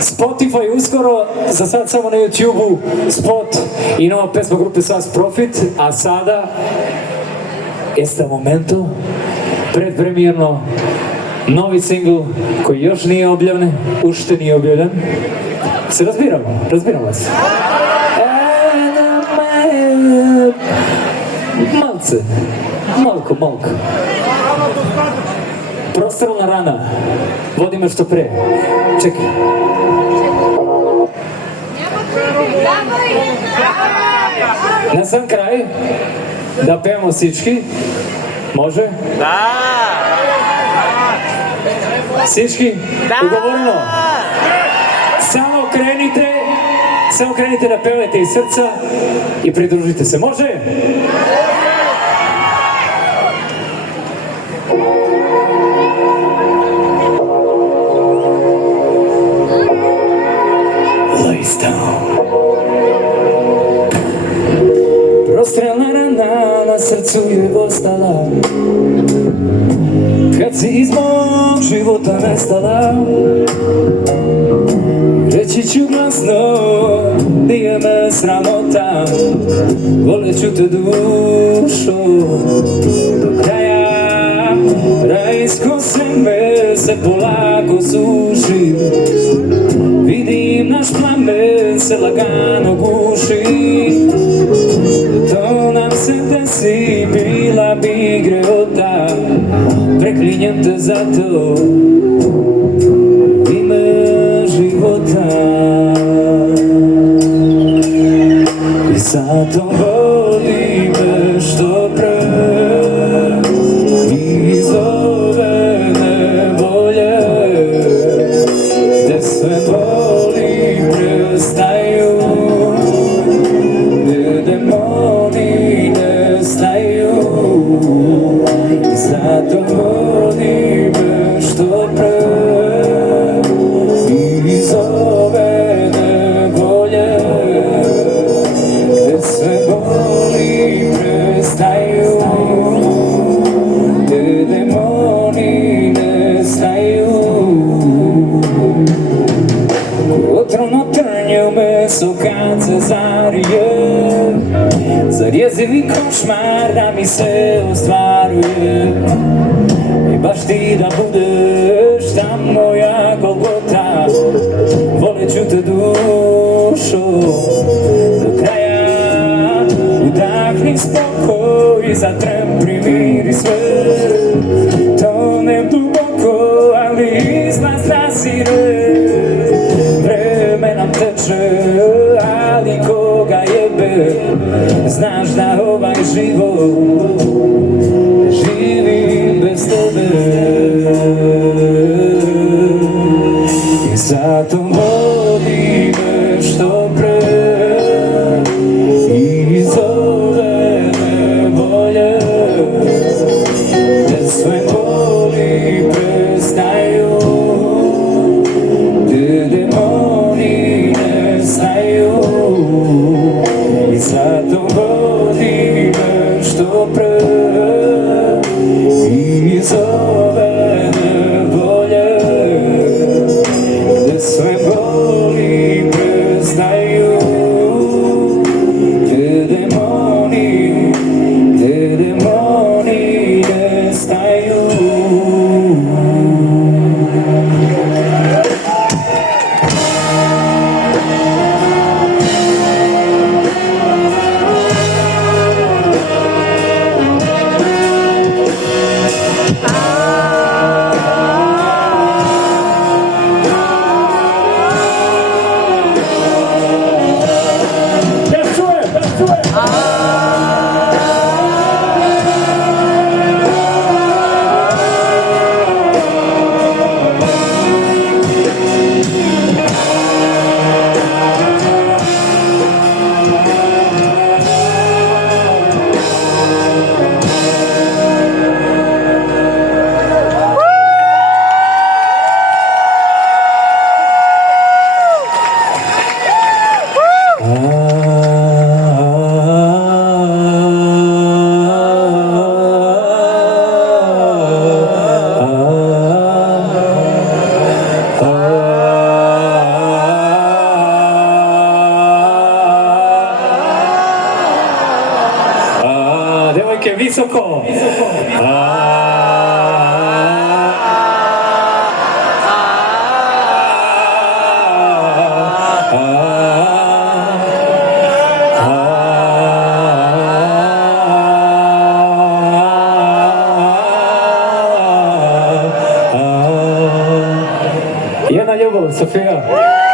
Spotify uskoro, za sad samo na YouTube-u spot i nova pesma grupe Sas Profit, a sada este momento predpremierno novi singl koji još nije objavljen, ušte nije objavljen. Se razbiramo se. Malce, malko. Prostorna rana, vodi me što pre. Čekaj. Na sam kraj, da pevamo sički. Može? Da! Sički? Ugovorimo? Samo krenite da pevate iz srca i pridružite se. Može? Prostrelna rana na srcu je ostala kad si iz mog života nestala. Reći ću glasno, nije me sramota, volit ću te dušo do kraja. Rajsko seme se polako suši, vidim naš plamen se lagano guši. To nam se desi, bila bi greota, preklinjem te zato ime života. I zato voli me što pre iz ove nevolje, gde sve boli prestaju, gde demoni nestaju. I zato voli me što pre iz ove nevolje, gde sve boli prestaju, gde demoni nestaju. Otrovno trnje u meso kad se zarije, zarjezivi košmar da mi se ostvaruje. I baš ti da budeš ta moja Golgota, volit ću te dušo do kraja. Udahni spokoj, zatrem primiri sve, tonem duboko, ali izlaz nasire. Vreme nam teče, ali koga jebe, znaš da ovaj život živim bez tebe. I zato vodi me što pre iz ove nevolje, gde sve boli prestaju, Оке, високо. Jedna ljubav, Sofija.